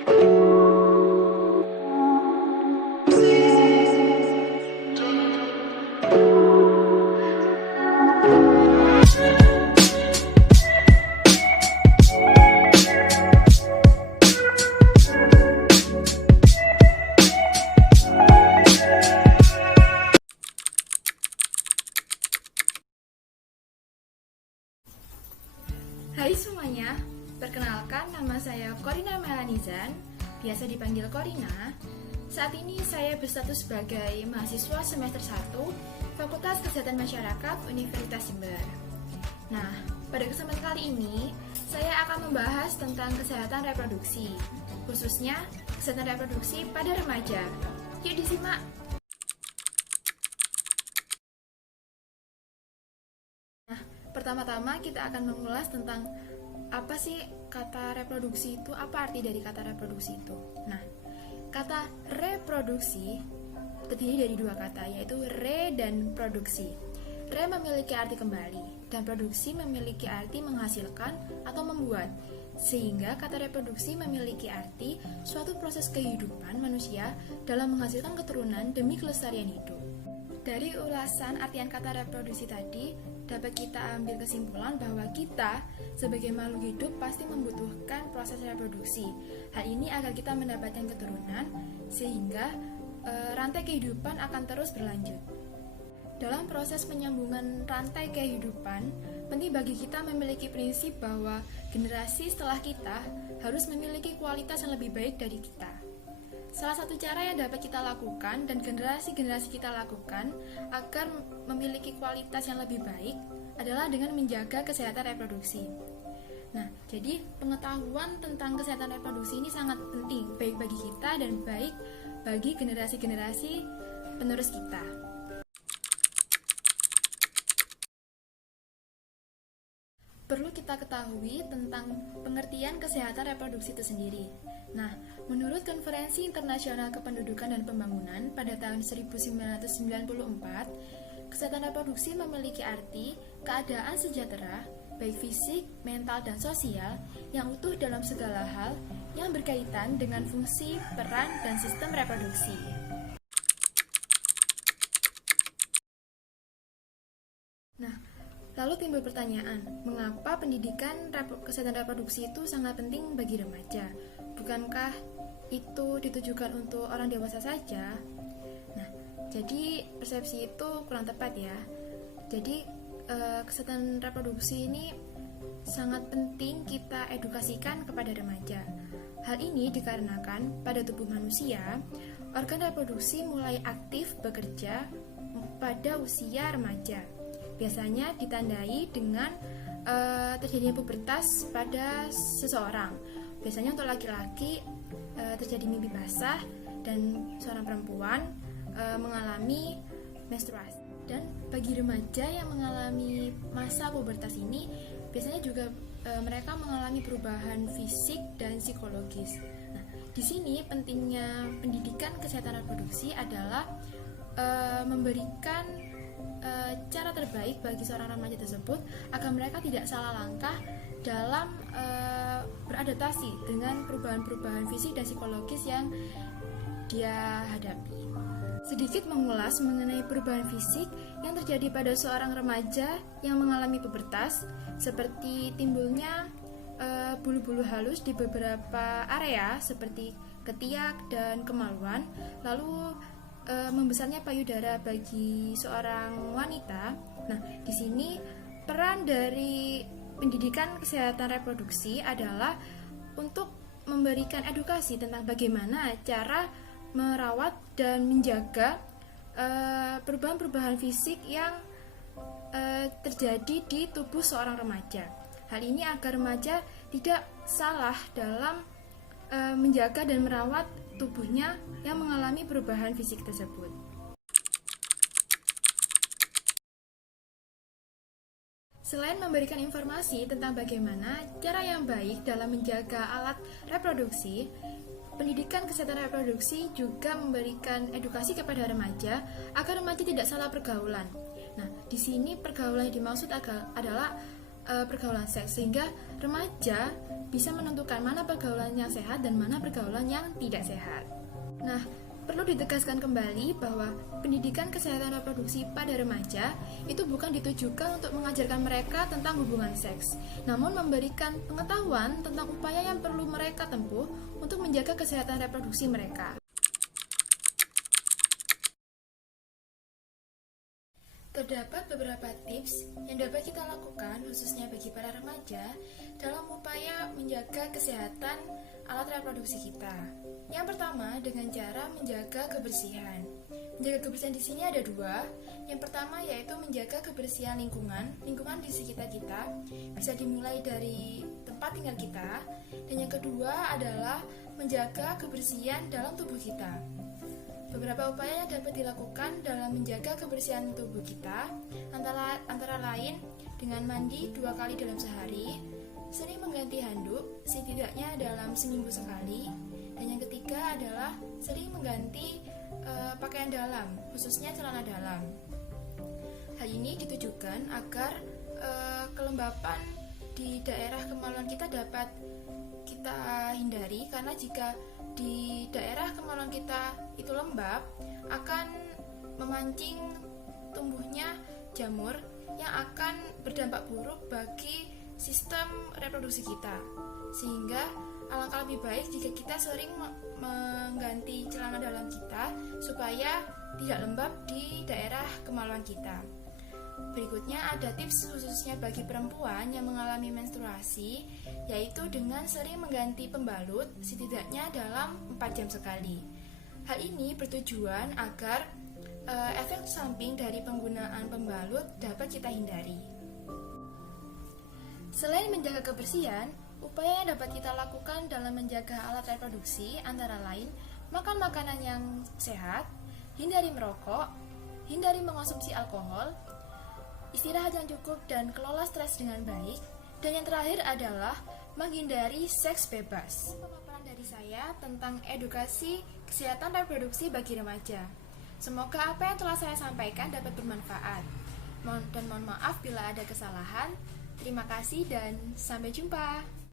Hai semuanya, perkenalkan nama saya Korina Melanizan, biasa dipanggil Korina. Saat ini saya berstatus sebagai mahasiswa semester 1 Fakultas Kesehatan Masyarakat Universitas Jember. Nah, pada kesempatan kali ini saya akan membahas tentang kesehatan reproduksi, khususnya kesehatan reproduksi pada remaja. Yuk disimak! Pertama-tama kita akan mengulas tentang apa sih kata reproduksi itu, apa arti dari kata reproduksi itu. Nah, kata reproduksi terdiri dari dua kata, yaitu re dan produksi. Re memiliki arti kembali, dan produksi memiliki arti menghasilkan atau membuat. Sehingga kata reproduksi memiliki arti suatu proses kehidupan manusia dalam menghasilkan keturunan demi kelestarian hidup. Dari ulasan artian kata reproduksi tadi, dapat kita ambil kesimpulan bahwa kita sebagai makhluk hidup pasti membutuhkan proses reproduksi. Hal ini agar kita mendapatkan keturunan, sehingga rantai kehidupan akan terus berlanjut. Dalam proses penyambungan rantai kehidupan, penting bagi kita memiliki prinsip bahwa generasi setelah kita harus memiliki kualitas yang lebih baik dari kita. Salah satu cara yang dapat kita lakukan dan generasi-generasi kita lakukan agar memiliki kualitas yang lebih baik adalah dengan menjaga kesehatan reproduksi. Nah, jadi pengetahuan tentang kesehatan reproduksi ini sangat penting, baik bagi kita dan baik bagi generasi-generasi penerus kita. Perlu kita ketahui tentang pengertian kesehatan reproduksi itu sendiri. Nah, menurut Konferensi Internasional Kependudukan dan Pembangunan pada tahun 1994, kesehatan reproduksi memiliki arti keadaan sejahtera, baik fisik, mental, dan sosial, yang utuh dalam segala hal yang berkaitan dengan fungsi, peran, dan sistem reproduksi. Nah, lalu timbul pertanyaan, mengapa pendidikan kesehatan reproduksi itu sangat penting bagi remaja? Bukankah itu ditujukan untuk orang dewasa saja? Nah, jadi persepsi itu kurang tepat ya. Jadi kesehatan reproduksi ini sangat penting kita edukasikan kepada remaja. Hal ini dikarenakan pada tubuh manusia, organ reproduksi mulai aktif bekerja pada usia remaja. Biasanya ditandai dengan terjadinya pubertas pada seseorang. Biasanya untuk laki-laki terjadi mimpi basah, dan seorang perempuan mengalami menstruasi. Dan bagi remaja yang mengalami masa pubertas ini, biasanya juga mereka mengalami perubahan fisik dan psikologis. Nah, di sini pentingnya pendidikan kesehatan reproduksi adalah memberikan cara terbaik bagi seorang remaja tersebut agar mereka tidak salah langkah dalam beradaptasi dengan perubahan-perubahan fisik dan psikologis yang dia hadapi. Sedikit mengulas mengenai perubahan fisik yang terjadi pada seorang remaja yang mengalami pubertas, seperti timbulnya bulu-bulu halus di beberapa area seperti ketiak dan kemaluan, lalu membesarnya payudara bagi seorang wanita. Nah, di sini peran dari pendidikan kesehatan reproduksi adalah untuk memberikan edukasi tentang bagaimana cara merawat dan menjaga perubahan-perubahan fisik yang terjadi di tubuh seorang remaja. Hal ini agar remaja tidak salah dalam menjaga dan merawat tubuhnya yang mengalami perubahan fisik tersebut. Selain memberikan informasi tentang bagaimana cara yang baik dalam menjaga alat reproduksi, pendidikan kesehatan reproduksi juga memberikan edukasi kepada remaja agar remaja tidak salah pergaulan. Nah, di sini pergaulan yang dimaksud adalah pergaulan seks, sehingga remaja bisa menentukan mana pergaulan yang sehat dan mana pergaulan yang tidak sehat. Nah, perlu ditegaskan kembali bahwa pendidikan kesehatan reproduksi pada remaja itu bukan ditujukan untuk mengajarkan mereka tentang hubungan seks, namun memberikan pengetahuan tentang upaya yang perlu mereka tempuh untuk menjaga kesehatan reproduksi mereka. Terdapat beberapa tips yang dapat kita lakukan khususnya bagi para remaja dalam upaya menjaga kesehatan alat reproduksi kita. Yang pertama dengan cara menjaga kebersihan. Menjaga kebersihan di sini ada dua. Yang pertama yaitu menjaga kebersihan lingkungan di sekitar kita. Bisa dimulai dari tempat tinggal kita. Dan yang kedua adalah menjaga kebersihan dalam tubuh kita. Beberapa upaya yang dapat dilakukan dalam menjaga kebersihan tubuh kita antara lain dengan mandi 2 kali dalam sehari, sering mengganti handuk setidaknya dalam seminggu sekali, dan yang ketiga adalah sering mengganti pakaian dalam, khususnya celana dalam. Hal ini ditujukan agar kelembapan di daerah kemaluan kita dapat kita hindari, karena jika di daerah kemaluan kita itu lembab akan memancing tumbuhnya jamur yang akan berdampak buruk bagi sistem reproduksi kita. Sehingga alangkah lebih baik jika kita sering mengganti celana dalam kita supaya tidak lembab di daerah kemaluan kita. Berikutnya ada tips khususnya bagi perempuan yang mengalami menstruasi, yaitu dengan sering mengganti pembalut setidaknya dalam 4 jam sekali. Hal ini bertujuan agar efek samping dari penggunaan pembalut dapat kita hindari. Selain menjaga kebersihan, upaya yang dapat kita lakukan dalam menjaga alat reproduksi antara lain makan makanan yang sehat, hindari merokok, hindari mengonsumsi alkohol, istirahat yang cukup dan kelola stres dengan baik, dan yang terakhir adalah menghindari seks bebas. Pemaparan dari saya tentang edukasi kesehatan reproduksi bagi remaja. Semoga apa yang telah saya sampaikan dapat bermanfaat. Dan mohon maaf bila ada kesalahan. Terima kasih dan sampai jumpa.